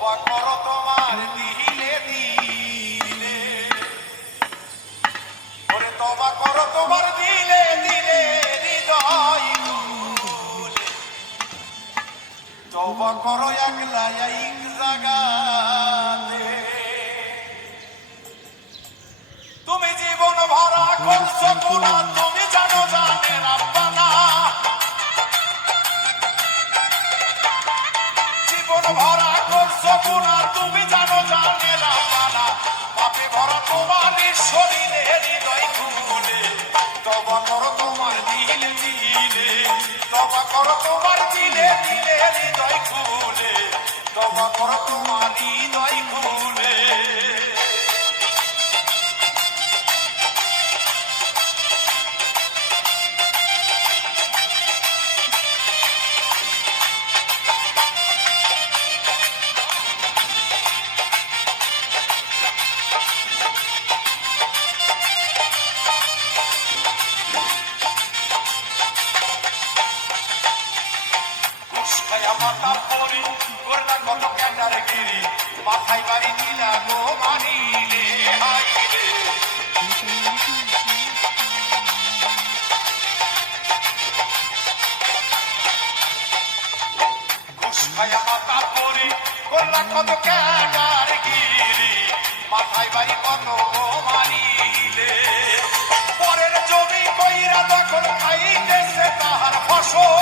তওবা করো তোমার দিলে দিলে, ওরে তওবা করো তোমার দিলে দিলে হৃদয় খুলে, তওবা করো একলা এক জায়গাতে। তুমি জীবন ভরা করছো গুনাহ, তুমি জানো জানে রাব্বানা, জীবন ভরা করছো গুনাহ, তুমি জানো জানে রাব্বানা, পাপে ভরা তোমার শরীরে হৃদয় খুলে, তওবা করো তোমার দিলে দিলে, তওবা করো তোমার দিলে দিলে হৃদয় খুলে, তওবা করো তোমার হৃদয় খুলে। মাথা পরি করলা কত ক্যাটার গিরি, মাথায় বাড়ি দিলা গো মারিলে হাইরে, ঘুষ খায়া মাথা পরি করলা কত ক্যাটার গিরি, মাথায় বাড়ি কত গো মারিলে, পরের জমি কইরা দখল খাইতেছে তাহার ফসল,